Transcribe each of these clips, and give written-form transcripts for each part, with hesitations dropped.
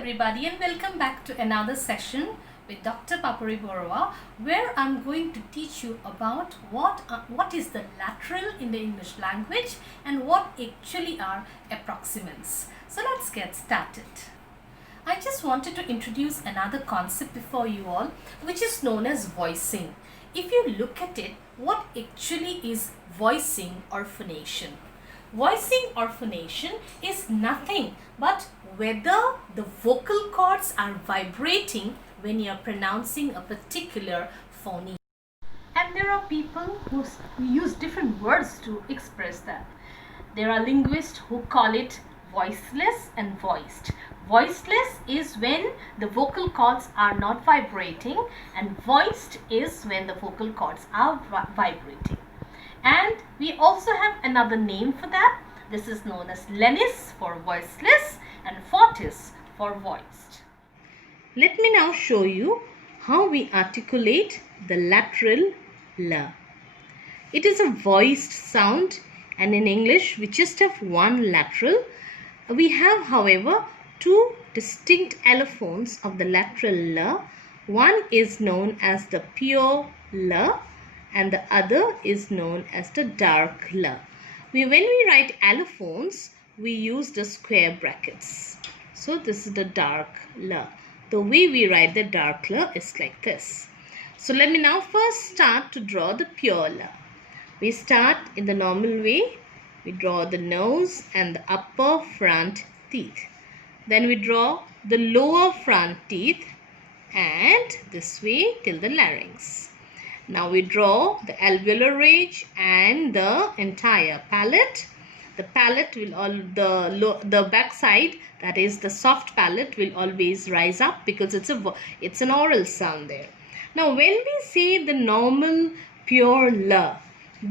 everybody, and welcome back to another session with Dr. Papori Barooah, where I'm going to teach you about what is the lateral in the English language and what actually are approximants. So let's get started. I just wanted to introduce another concept before you all, which is known as voicing. If you look at it, what actually is voicing or phonation? Voicing or phonation is nothing but whether the vocal cords are vibrating when you are pronouncing a particular phoneme. And there are people who use different words to express that. There are linguists who call it voiceless and voiced. Voiceless is when the vocal cords are not vibrating, and voiced is when the vocal cords are vibrating. And we also have another name for that. This is known as lenis for voiceless and fortis for voiced. Let me now show you how we articulate the lateral L. It is a voiced sound, and in English we just have one lateral. We have, however, two distinct allophones of the lateral L. One is known as the pure L, and the other is known as the dark L. When we write allophones, we use the square brackets. So this is the dark L. The way we write the dark L is like this. So let me now first start to draw the pure L. We start in the normal way. We draw the nose and the upper front teeth. Then we draw the lower front teeth, and this way till the larynx. Now we draw the alveolar ridge and the entire palate. The palate will the back side, that is the soft palate, will always rise up because it's an oral sound there. Now when we say the normal pure L,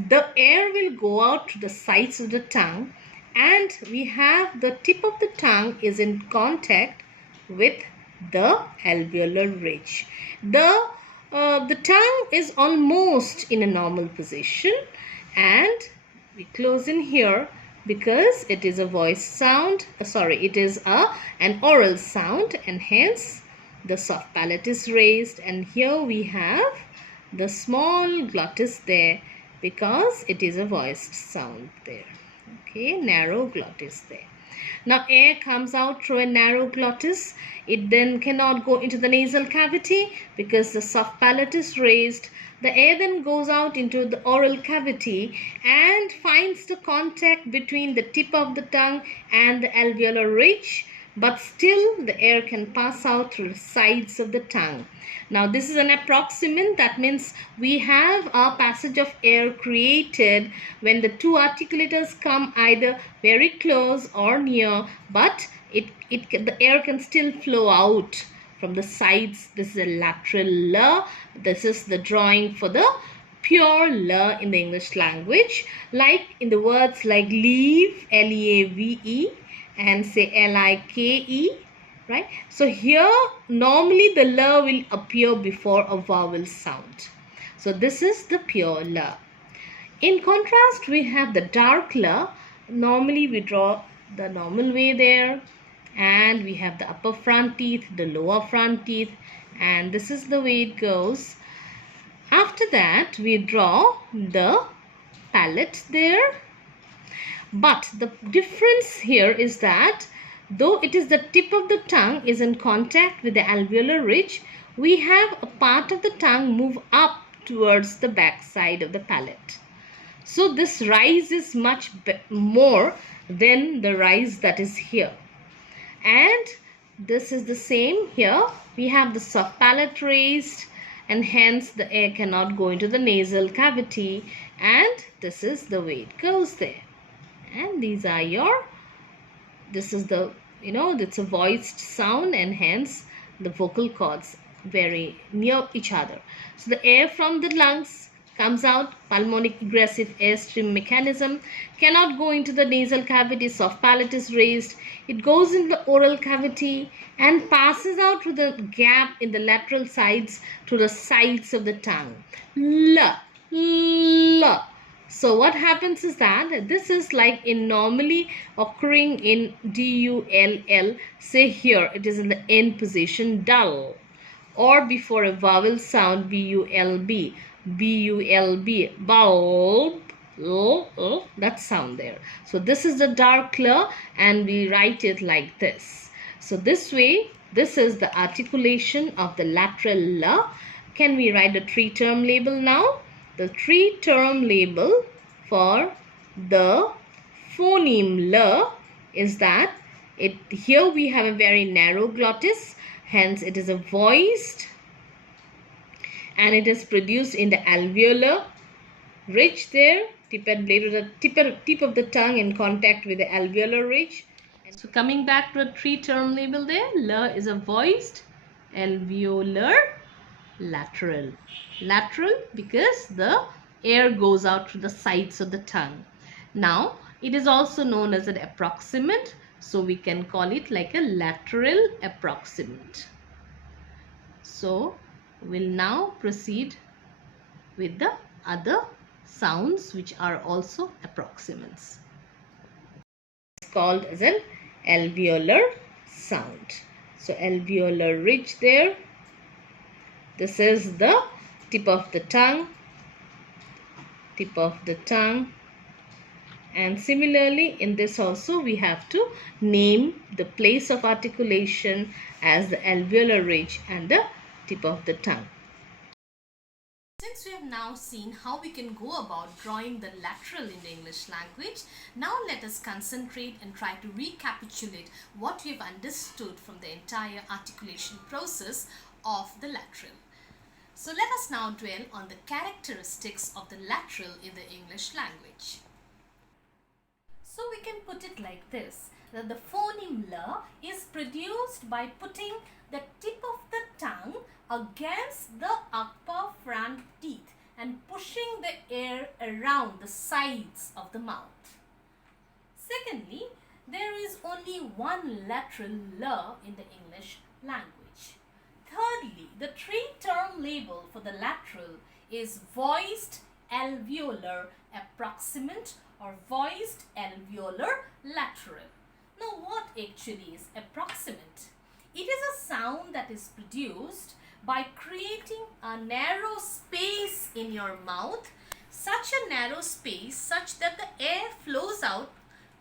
the air will go out to the sides of the tongue, and we have the tip of the tongue is in contact with the alveolar ridge. The tongue is almost in a normal position, and we close in here because it is a voice sound. It is an oral sound, and hence the soft palate is raised, and here we have the small glottis there because it is a voiced sound there. Okay, narrow glottis there. Now air comes out through a narrow glottis. It then cannot go into the nasal cavity because the soft palate is raised. The air then goes out into the oral cavity and finds the contact between the tip of the tongue and the alveolar ridge, but still the air can pass out through the sides of the tongue. Now this is an approximant. That means we have a passage of air created when the two articulators come either very close or near, but the air can still flow out from the sides. This is a lateral L. This is the drawing for the pure L in the English language. Like in the words like leave, L-E-A-V-E, and say L-I-K-E, right? So here normally the L will appear before a vowel sound. So this is the pure L. In contrast, we have the dark L. Normally we draw the normal way there, and we have the upper front teeth, the lower front teeth, and this is the way it goes. After that we draw the palate there. But the difference here is that though it is the tip of the tongue is in contact with the alveolar ridge, we have a part of the tongue move up towards the back side of the palate. So this rise is much more than the rise that is here. And this is the same here. We have the soft palate raised, and hence the air cannot go into the nasal cavity, and this is the way it goes there. And these are this is the, it's a voiced sound, and hence the vocal cords very near each other. So the air from the lungs comes out, pulmonic egressive airstream mechanism, cannot go into the nasal cavity, soft palate is raised. It goes in the oral cavity and passes out through the gap in the lateral sides to the sides of the tongue. L, L. So what happens is that this is like in normally occurring in dull. Say here it is in the end position, dull, or before a vowel sound, bulb, bulb, that sound there. So this is the dark l, and we write it like this. So this way, this is the articulation of the lateral l. Can we write the three-term label now? The three-term label for the phoneme l is that here we have a very narrow glottis, hence it is a voiced, and it is produced in the alveolar ridge there, tip of the tongue in contact with the alveolar ridge. So coming back to a three-term label there, l is a voiced, alveolar, lateral. Lateral because the air goes out through the sides of the tongue. Now it is also known as an approximant, so we can call it like a lateral approximant. So we'll now proceed with the other sounds which are also approximants. It's called as an alveolar sound. So alveolar ridge there. This is the tip of the tongue, and similarly in this also we have to name the place of articulation as the alveolar ridge and the tip of the tongue. Since we have now seen how we can go about drawing the lateral in the English language, now let us concentrate and try to recapitulate what we have understood from the entire articulation process of the lateral. So let us now dwell on the characteristics of the lateral in the English language. So we can put it like this, that the phoneme l is produced by putting the tip of the tongue against the upper front teeth and pushing the air around the sides of the mouth. Secondly, there is only one lateral l in the English language. Thirdly, the three-term label for the lateral is voiced alveolar approximant or voiced alveolar lateral. Now, what actually is approximant? It is a sound that is produced by creating a narrow space in your mouth, such a narrow space such that the air flows out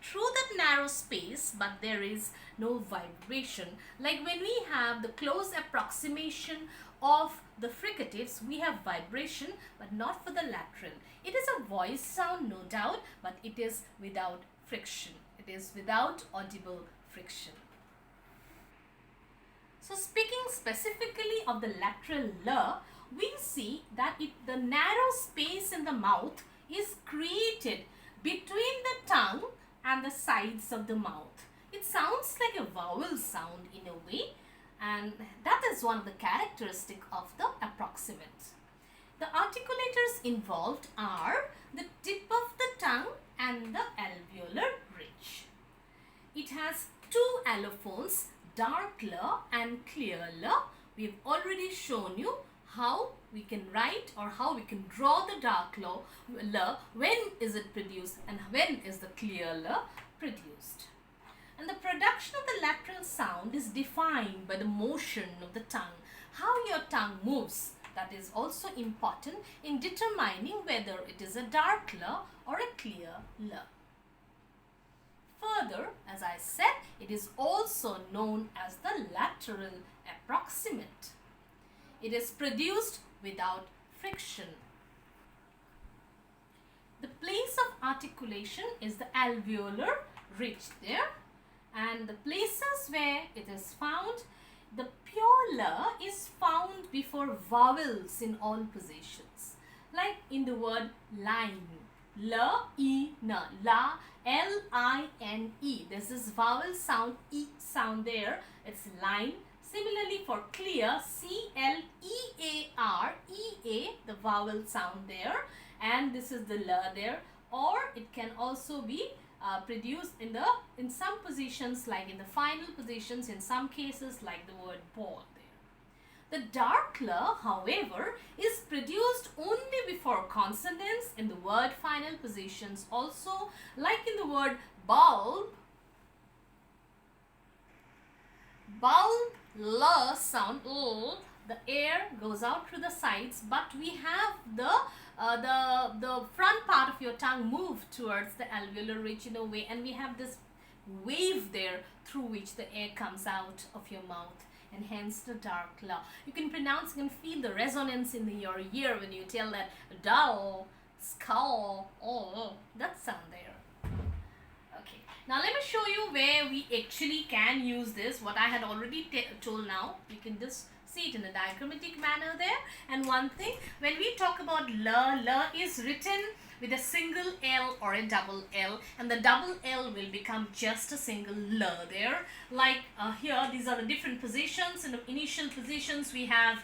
through that narrow space, but there is no vibration. Like when we have the close approximation of the fricatives, we have vibration, but not for the lateral. It is a voice sound, no doubt, but it is without friction. It is without audible friction. So speaking specifically of the lateral l, we see that the narrow space in the mouth is created between the tongue and the sides of the mouth. It sounds like a vowel sound in a way, and that is one of the characteristics of the approximant. The articulators involved are the tip of the tongue and the alveolar ridge. It has two allophones, dark l and clear l. We have already shown you how we can write or how we can draw the dark l, when is it produced and when is the clear l produced. And the production of the lateral sound is defined by the motion of the tongue. How your tongue moves, that is also important in determining whether it is a dark l or a clear l. Further, as I said, it is also known as the lateral approximant. It is produced without friction. The place of articulation is the alveolar ridge there, and the places where it is found, the pure l is found before vowels in all positions, like in the word line, l, e, n, la, l, I, n, e. This is vowel sound, e sound there, it's line. Similarly for clear, C-L-E-A-R, E-A, the vowel sound there, and this is the l there, or it can also be produced in some positions, like in the final positions, in some cases like the word ball there. The dark l, however, is produced only before consonants in the word final positions also, like in the word bulb. Bulb, l sound, l, the air goes out through the sides, but we have the front part of your tongue move towards the alveolar ridge in a way, and we have this wave there through which the air comes out of your mouth, and hence the dark l. You can pronounce, you can feel the resonance in your ear when you tell that dull, skull, oh, that sound there. Okay, now let me show you where we actually can use this. What I had already told now, you can just see it in a diagrammatic manner there. And one thing, when we talk about l is written with a single L or a double L, and the double L will become just a single L there. Like here, these are the different positions. In the initial positions, we have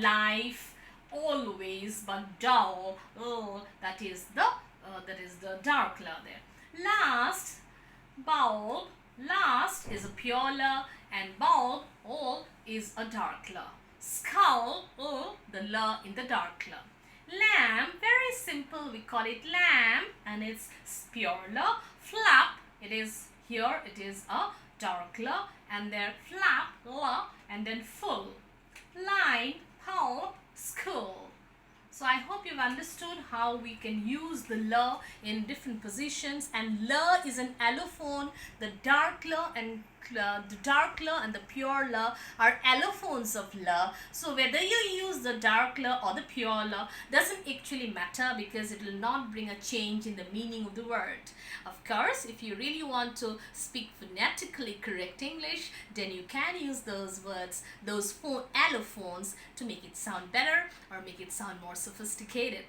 life, always, but dull, that is the dark L there. Last, bulb, last is a pure L, and bulb, all is a dark L. Skull, the L in the dark L. Lamb, very simple, we call it lamb, and it's pure L. Flap, it is here, it is a dark L, and then flap, L, and then full. Line, pulp, school. So I hope you've understood how we can use the L in different positions, and L is an allophone. The dark L and the pure L are allophones of L. So whether you use the dark L or the pure L doesn't actually matter, because it will not bring a change in the meaning of the word. Of course, if you really want to speak phonetically correct English, then you can use those words, those allophones, to make it sound better or make it sound more sophisticated.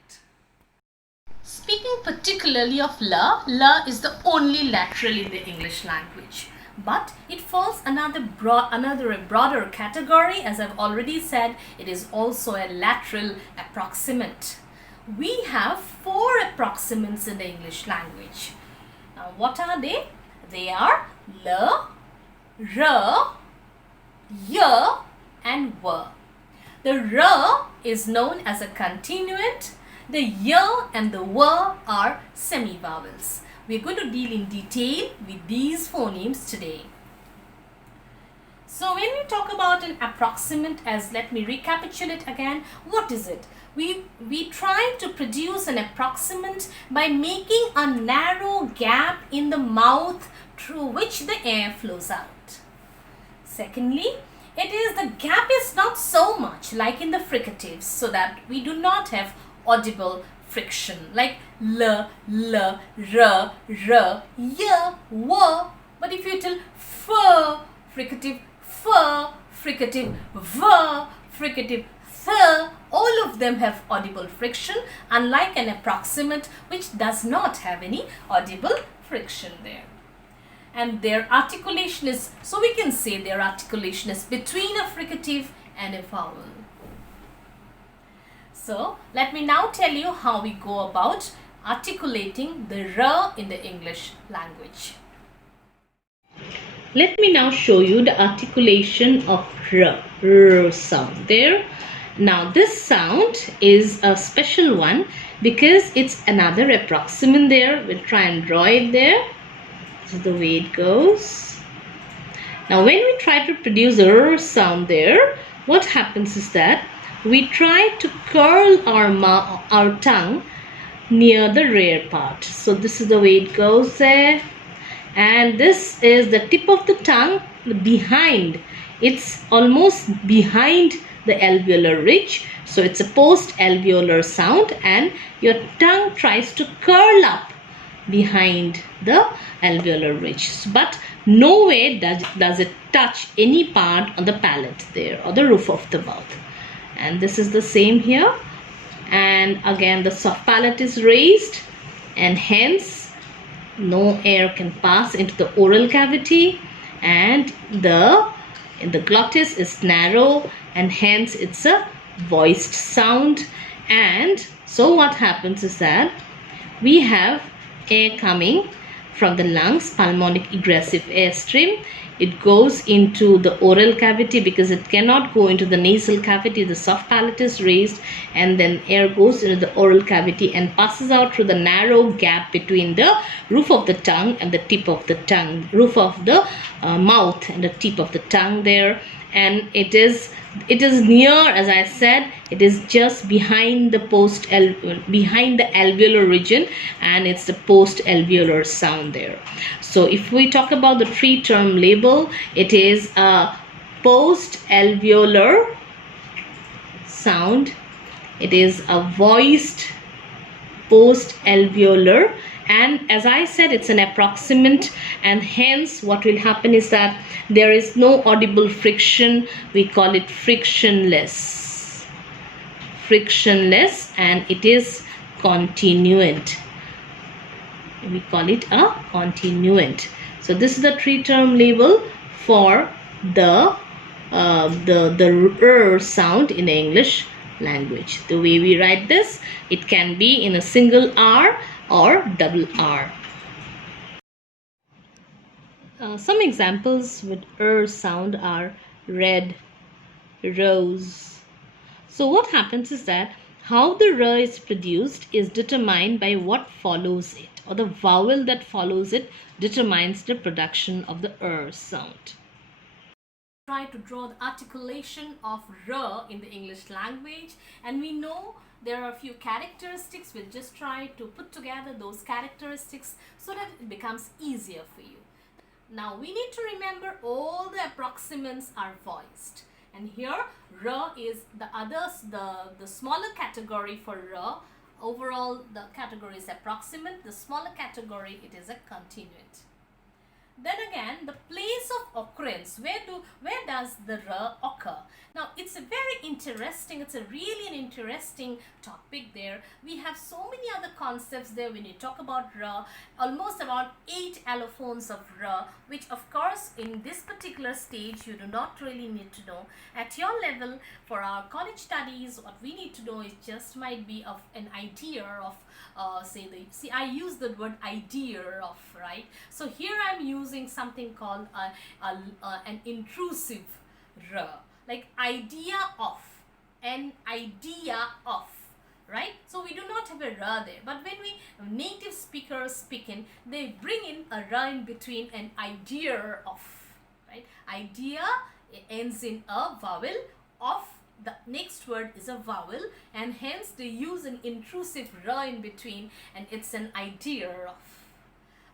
Speaking particularly of L, L is the only lateral in the English language. But it falls another broader category. As I've already said, it is also a lateral approximant. We have 4 approximants in the English language. Now what are they? They are L, R, Y and W. The R is known as a continuant. The Y and the W are semivowels. We're going to deal in detail with these phonemes today. So when we talk about an approximant, let me recapitulate again, what is it? We try to produce an approximant by making a narrow gap in the mouth through which the air flows out. Secondly, the gap is not so much like in the fricatives, so that we do not have audible friction like L, L, R, R, Y, W. But if you tell F, fricative F, fricative V, fricative Th, all of them have audible friction, unlike an approximant which does not have any audible friction there. And their articulation is, so we can say their articulation is between a fricative and a vowel. So let me now tell you how we go about articulating the R in the English language. Let me now show you the articulation of R sound there. Now this sound is a special one because it's another approximant there. We'll try and draw it there. This is the way it goes. Now when we try to produce a R sound there, what happens is that we try to curl our tongue near the rear part. So this is the way it goes there. And this is the tip of the tongue behind. It's almost behind the alveolar ridge. So it's a post-alveolar sound, and your tongue tries to curl up behind the alveolar ridge. But no way does it touch any part on the palate there or the roof of the mouth. And this is the same here, and again the soft palate is raised, and hence no air can pass into the oral cavity, and the glottis is narrow, and hence it's a voiced sound. And so what happens is that we have air coming from the lungs, pulmonic egressive airstream. It goes into the oral cavity because it cannot go into the nasal cavity. The soft palate is raised, and then air goes into the oral cavity and passes out through the narrow gap between the roof of the tongue and the tip of the tongue, roof of the mouth and the tip of the tongue there. And it is near, as I said, it is just behind the behind the alveolar region, and it's the post-alveolar sound there. So if we talk about the three-term label, it is a post-alveolar sound. It is a voiced post-alveolar, and as I said, it's an approximant, and hence what will happen is that there is no audible friction. We call it frictionless, and it is continuant. We call it a continuant. So this is the three-term label for the r sound in English language. The way we write this, it can be in a single R or double R. Some examples with R sound are red, rose. So what happens is that how the R is produced is determined by what follows it, or the vowel that follows it determines the production of the R sound. Try to draw the articulation of R in the English language, and we know there are a few characteristics. We'll just try to put together those characteristics so that it becomes easier for you. Now we need to remember all the approximants are voiced, and here R is the others, the smaller category for R. Overall the category is approximant, the smaller category it is a continuant. Then again, the place of occurrence, where does the R occur? Now it's a very interesting, it's a really an interesting topic there. We have so many other concepts there when you talk about R, almost about 8 allophones of R, which of course in this particular stage you do not really need to know. At your level, for our college studies, what we need to know is just might be of an idea of I use the word idea of, right? So here I'm using something called an intrusive R, like idea of, an idea of, right? So we do not have a R there, but when we native speakers speak in, they bring in a R in between, an idea of, right? Idea ends in a vowel, of the next word is a vowel, and hence they use an intrusive R in between, and it's an idea of.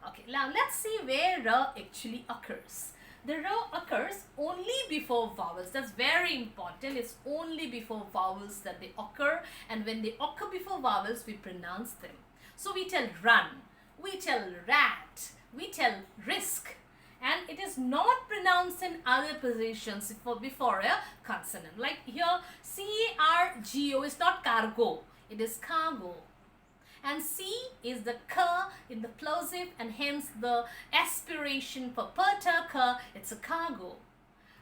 Okay, now let's see where R actually occurs. The R occurs only before vowels. That's very important. It's only before vowels that they occur, and when they occur before vowels, we pronounce them. So we tell run, we tell rat, we tell risk, and it is not pronounced in other positions before a consonant. Like here, C-A-R-G-O is not cargo, it is cargo. And C is the K in the plosive, and hence the aspiration for perta, it's a cargo.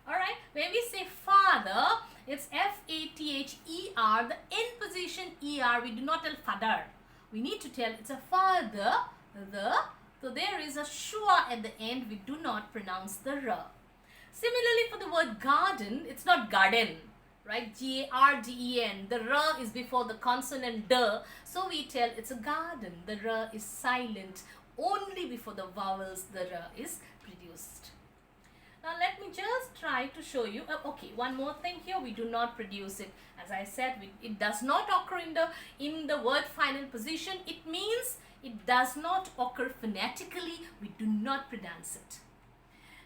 Alright, when we say father, it's F-A-T-H-E-R, the end position E-R, we do not tell father. We need to tell it's a father, so there is a schwa at the end, we do not pronounce the R. Similarly for the word garden, it's not garden, right? G-A-R-D-E-N, the R is before the consonant D, so we tell it's a garden. The R is silent, only before the vowels the R is produced. Now let me just try to show you, okay, one more thing here, we do not produce it. As I said, it does not occur in the word final position. It means it does not occur phonetically, we do not pronounce it.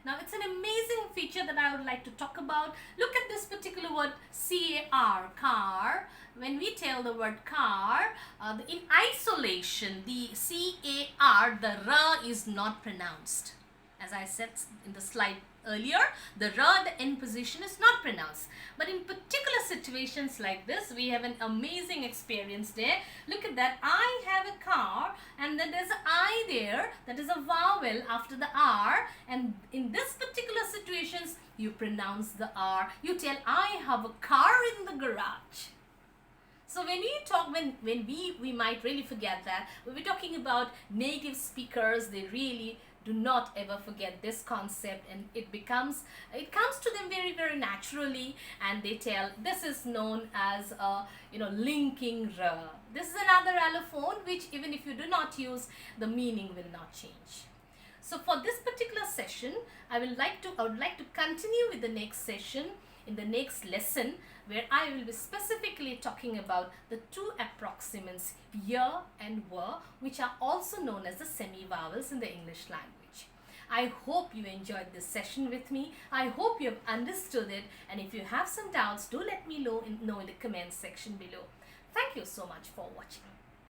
Now it's an amazing feature that I would like to talk about. Look at this particular word C-A-R, car. When we tell the word car, in isolation, the C-A-R, the R is not pronounced. As I said in the slide earlier, the R, the end position is not pronounced. But in particular situations like this, we have an amazing experience there. Look at that. I have a car, and then there's an I there. That is a vowel after the R. And in this particular situations, you pronounce the R. You tell, I have a car in the garage. So when we talk, when we might really forget that, when we're talking about native speakers, they really do not ever forget this concept, and it comes to them very, very naturally, and they tell this is known as linking r. This is another allophone which even if you do not use, the meaning will not change. So for this particular session, I would like to continue with the next session in the next lesson, where I will be specifically talking about the two approximants, y and w, which are also known as the semi-vowels in the English language. I hope you enjoyed this session with me. I hope you have understood it, and if you have some doubts, do let me know in the comments section below. Thank you so much for watching.